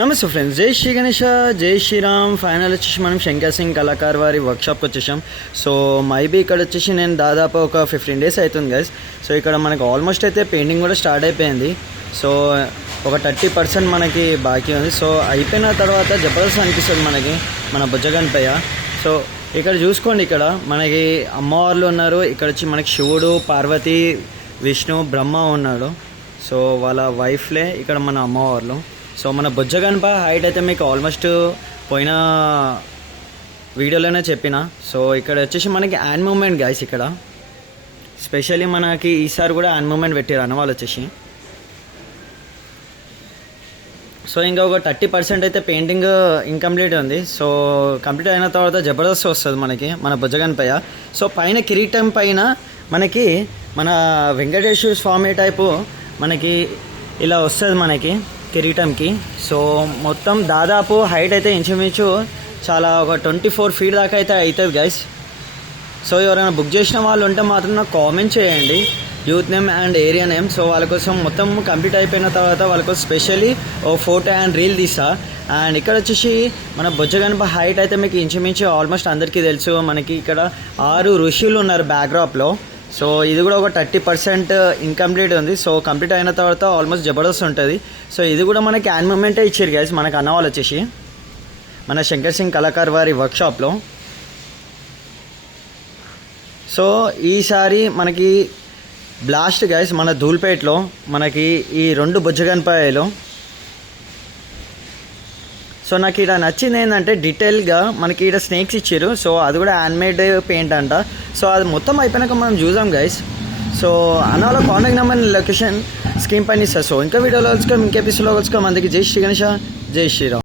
నమస్తే ఫ్రెండ్స్, జై శ్రీ గణేష, జై శ్రీరామ్. ఫైనల్ వచ్చేసి మనం శంకర్ సింగ్ కళాకార్ వారి వర్క్షాప్కి వచ్చేసాం. సో మైబీ ఇక్కడ వచ్చేసి నేను దాదాపు ఒక 15 days అవుతుంది గైస్. సో ఇక్కడ మనకు ఆల్మోస్ట్ అయితే పెయింటింగ్ కూడా స్టార్ట్ అయిపోయింది. సో ఒక 30% మనకి బాకీ ఉంది. సో అయిపోయిన తర్వాత జబర్దస్త్ అనిపిస్తుంది మనకి మన బుజ్జగన్పయ్య. సో ఇక్కడ చూసుకోండి, ఇక్కడ మనకి అమ్మవార్లు ఉన్నారు. ఇక్కడ వచ్చి మనకి శివుడు, పార్వతి, విష్ణు, బ్రహ్మ ఉన్నాడు. సో వాళ్ళ వైఫ్లే ఇక్కడ మన అమ్మవార్లు. సో మన బుజ్జగన్ప హైట్ అయితే మీకు ఆల్మోస్ట్ పోయిన వీడియోలోనే చెప్పిన. సో ఇక్కడ వచ్చేసి మనకి హ్యాండ్ మూమెంట్ గైస్. ఇక్కడ స్పెషల్లీ మనకి ఈసారి కూడా హ్యాండ్ మూమెంట్ పెట్టారు అన్న వాళ్ళు వచ్చేసి. సో ఇంకా ఒక 30% అయితే పెయింటింగ్ ఇన్కంప్లీట్ ఉంది. సో కంప్లీట్ అయిన తర్వాత జబర్దస్త్ వస్తుంది మనకి మన బుజ్జగన్పయ్య. సో పైన కిరీటం పైన మనకి మన వెంకటేశ్వర స్వామి టైపు మనకి ఇలా వస్తుంది మనకి కిరీటంకి. సో మొత్తం దాదాపు హైట్ అయితే ఇంచుమించు చాలా ఒక 24 feet దాకా అయితే అవుతుంది గైస్. సో ఎవరైనా బుక్ చేసిన వాళ్ళు ఉంటే మాత్రం నాకు కామెంట్ చేయండి, youth name and area name. So వాళ్ళ కోసం మొత్తం కంప్లీట్ అయిపోయిన తర్వాత వాళ్ళ కోసం స్పెషల్లీ ఓ ఫోటో అండ్ రీల్ తీసా. అండ్ ఇక్కడ వచ్చేసి మన బుజ్జగన్ప హైట్ అయితే మీకు ఇంచుమించు ఆల్మోస్ట్ అందరికీ తెలుసు. మనకి ఇక్కడ 6 ఋషులు ఉన్నారు బ్యాక్డ్రాప్లో. సో ఇది కూడా ఒక 30% ఇన్కంప్లీట్ ఉంది. సో కంప్లీట్ అయిన తర్వాత ఆల్మోస్ట్ జబర్దస్త్ ఉంటుంది. సో ఇది కూడా మనకి హ్యాండ్ మూమెంటే ఇచ్చారు గైస్ మనకు అన్నవాళ్ళు వచ్చేసి మన శంకర్ సింగ్ కళాకార్ వారి వర్క్షాప్లో. సో ఈసారి మనకి బ్లాస్ట్ గైస్ మన ధూల్పేట్లో మనకి ఈ 2 బుజ్జగన్పయ్యలు. సో నాకు ఇక్కడ నచ్చింది ఏంటంటే డీటెయిల్గా మనకి ఇక్కడ స్నేక్స్ ఇచ్చారు. సో అది కూడా హ్యాండ్మేడ్ పెయింట్ అంట. సో అది మొత్తం అయిపోయినాక మనం చూసాం గైస్. సో అన్న వాళ్ళ కాంటాక్ట్ నెంబర్ లొకేషన్ స్క్రీన్ పైన ఇస్తారు. సో ఇంకా వీడియోలో కలుసుకోం, ఇంకే ఎపిసోడ్లో కలుసుకోం. అందుకే జై శ్రీ గణేష, జై శ్రీరామ్.